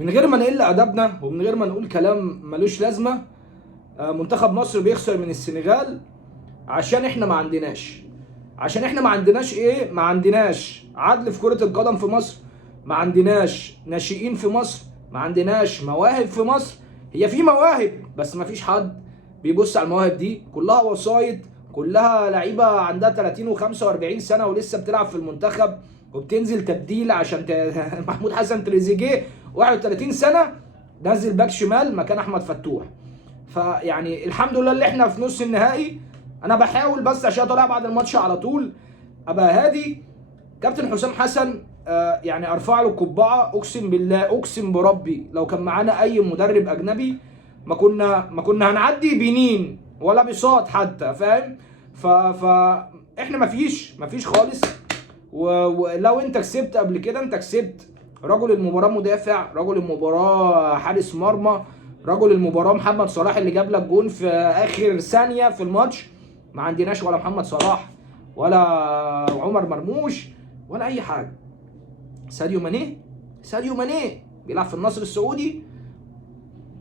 من غير ما نقل ادبنا ومن غير ما نقول كلام ملوش لازمه، منتخب مصر بيخسر من السنغال عشان احنا ما عندناش. عشان احنا ما عندناش ايه؟ ما عندناش عدل في كرة القدم في مصر، ما عندناش ناشئين في مصر، ما عندناش مواهب في مصر. هي في مواهب بس ما فيش حد بيبص على المواهب دي، كلها وسايط، كلها لعيبه عندها 30 و45 سنه ولسه بتلعب في المنتخب وبتنزل تبديل عشان محمود حسن تريزيجيه 31 سنه نزل باك شمال مكان احمد فتوح. فيعني الحمد لله اللي احنا في نص النهائي. انا بحاول بس عشان طالع بعد الماتش على طول ابقى هادي. كابتن حسام حسن يعني ارفع له القبعه، اقسم بالله اقسم بربي لو كان معانا اي مدرب اجنبي ما كنا هنعدي بنين ولا بساط حتى، فاهم؟ ف احنا ما فيش خالص. ولو انت كسبت قبل كده، انت كسبت رجل المباراه مدافع، رجل المباراه حارس مرمى، رجل المباراه محمد صلاح اللي جاب لك جون في اخر ثانيه في الماتش. ما عندناش ولا محمد صلاح ولا عمر مرموش ولا اي حاجه. ساديو ماني بيلعب في النصر السعودي،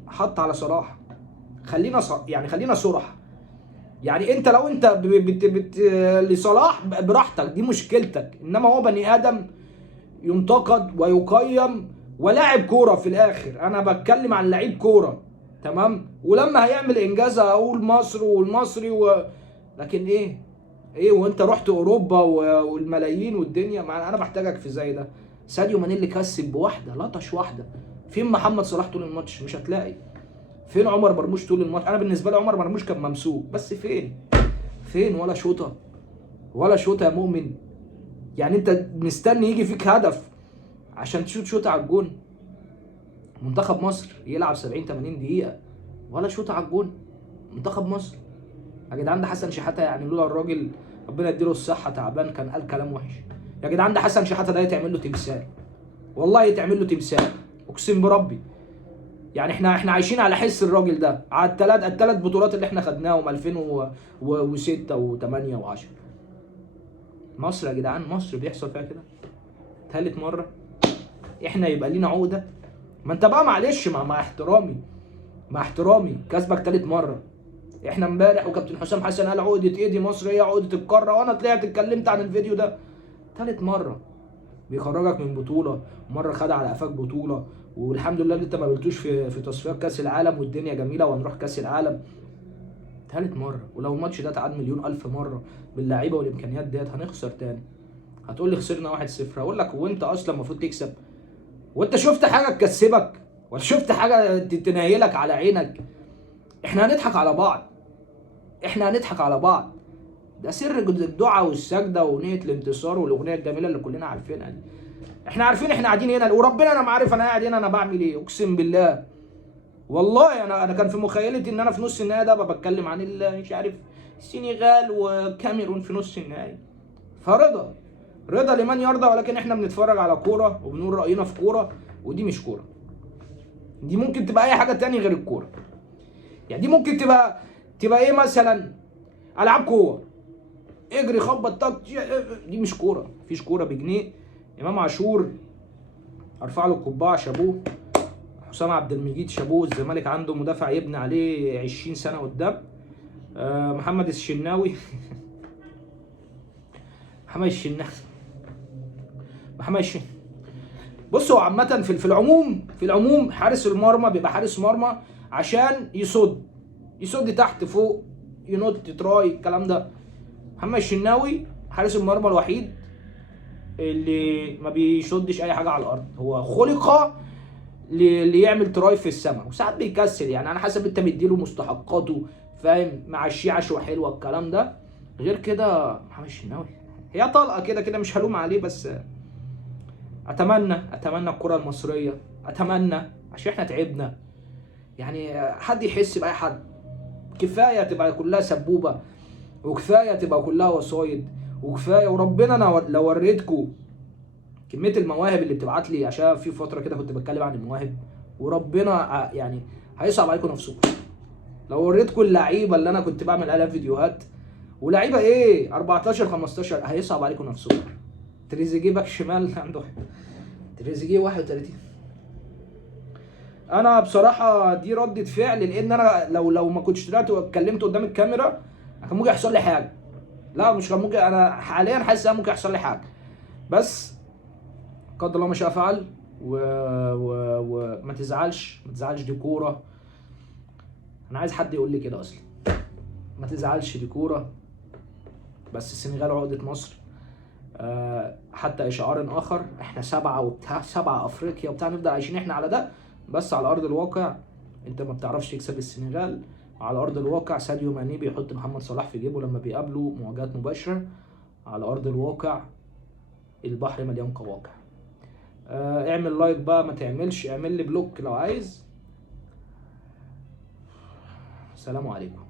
حط على صلاح. خلينا صراحه. يعني انت لو انت لصلاح براحتك، دي مشكلتك، انما هو بني ادم ينتقد ويقيم ولاعب كوره في الاخر. انا بتكلم عن لعيب كوره، تمام؟ ولما هيعمل انجاز هقول مصر والمصري لكن ايه وانت رحت اوروبا والملايين والدنيا، انا بحتاجك في زي ده. ساديو ماني اللي كسب بواحده لطش واحده. فين محمد صلاح طول الماتش؟ مش هتلاقي. فين عمر مرموش طول الماتش؟ انا بالنسبه لي عمر مرموش كان ممسوك، بس فين ولا شوطه يا مؤمن؟ يعني انت مستني يجي فيك هدف عشان تشوط شوطه على الجون؟ منتخب مصر يلعب 70 80 دقيقه ولا شوطه على الجون؟ منتخب مصر يا جدعان ده حسن شحاته، يعني لولا الراجل ربنا يديله الصحه تعبان كان قال كلام وحش. يا جدعان ده حسن شحاته ده يتعمل له تمثال، والله يتعمل له تمثال، اقسم بربي. يعني احنا عايشين على حس الراجل ده، على الثلاث بطولات اللي احنا خدناهم 2006 و8 و10. مصر يا جدعان، مصر بيحصل فيها كده ثالث مره. احنا يبقى لينا عقده؟ ما انت بقى معلش، مع احترامي كسبك ثالث مره. احنا امبارح وكابتن حسام حسن قال عقده ايه دي؟ مصر هي عقده القاره، وانا طلعت اتكلمت عن الفيديو ده. ثالث مره بيخرجك من بطوله، مره خد على قفاك بطوله، والحمد لله اللي انت ما قابلتوش في تصفيات كاس العالم والدنيا جميله وهنروح كاس العالم. ثالث مره، ولو الماتش ده اتعاد مليون الف مره باللعيبه والامكانيات ديت هنخسر تاني. هتقول لي خسرنا 1-0، اقول لك وانت اصلا المفروض تكسب؟ وانت شفت حاجه تكسبك ولا شفت حاجه تنيلك على عينك؟ احنا هنضحك على بعض. ده سر الدعاء والسجده ونيه الانتصار والاغنيه الجميله اللي كلنا عارفينها دي. احنا عارفين احنا قاعدين هنا، وربنا انا ما عارف انا قاعد هنا انا بعمل ايه، اقسم بالله. والله انا كان في مخيلتي ان انا في نص النهائي ده بتكلم عن مش عارف السنغال وكاميرون في نص النهائي. رضا لمن يرضى، ولكن احنا بنتفرج على كوره وبنقول راينا في كوره، ودي مش كوره. دي ممكن تبقى اي حاجه تاني غير الكوره. يعني دي ممكن تبقى ايه مثلا؟ العاب قوه، اجري خبط طق. دي مش كوره، مفيش كوره بجنيه. امام عاشور ارفع له القبعه، شابوه. حسام عبد المجيد شابوه، الزمالك عنده مدافع يبني عليه 20 سنه قدام. محمد الشناوي محمد الشناوي. بصوا عامه في العموم حارس المرمى بيبقى حارس مرمى عشان يصد تحت فوق، ينط تراي الكلام ده. محمد الشناوي حارس المرمى الوحيد اللي ما بيشدش اي حاجه على الارض، هو خلق اللي يعمل تراي في السماء، وساعات بيكسل يعني على حسب انت مديله مستحقاته، فاهم؟ مع عشوه حلوه الكلام ده. غير كده محمد الشناوي هي طلقه كده مش هلوم عليه، بس اتمنى الكره المصريه، اتمنى عشان احنا تعبنا. يعني حد يحس باي حد، كفايه تبقى كلها سبوبه، وكفايه تبقى كلها وسايط، وكفايه. وربنا انا لو وريتكم كميه المواهب اللي بتبعت لي، عشان في فتره كده كنت بتكلم عن المواهب، وربنا يعني هيصعب عليكم نفسكم لو وريتكم اللعيبه اللي انا كنت بعمل عليها فيديوهات، ولعيبه 14 15، هيصعب عليكم نفسكم. تريزيجيه باك شمال عنده تريزيجيه 31 انا بصراحه دي ردة فعل، لان انا لو ما كنتش طلعت واتكلمت قدام الكاميرا كان ممكن يحصل لي حاجه. لا مش كان ممكن، انا حاليا حاسس ان ممكن يحصل لي حاجه، بس قدر الله ما شاء فعل. وما تزعلش، ما تزعلش، دي كوره. انا عايز حد يقول لي كده اصلا، ما تزعلش دي كوره. بس السنغال عقدة مصر. حتى اشعار اخر، احنا 7 وبتاع، 7 افريقيا وبتاع، نفضل عايشين احنا على ده. بس على ارض الواقع انت ما بتعرفش تكسب السنغال. على ارض الواقع ساديو ماني بيحط محمد صلاح في جيبه لما بيقابلوا مواجهات مباشره. على ارض الواقع البحر مليان قواقع. اعمل لايك بقى، ما تعملش، اعمل لي بلوك لو عايز. سلام عليكم.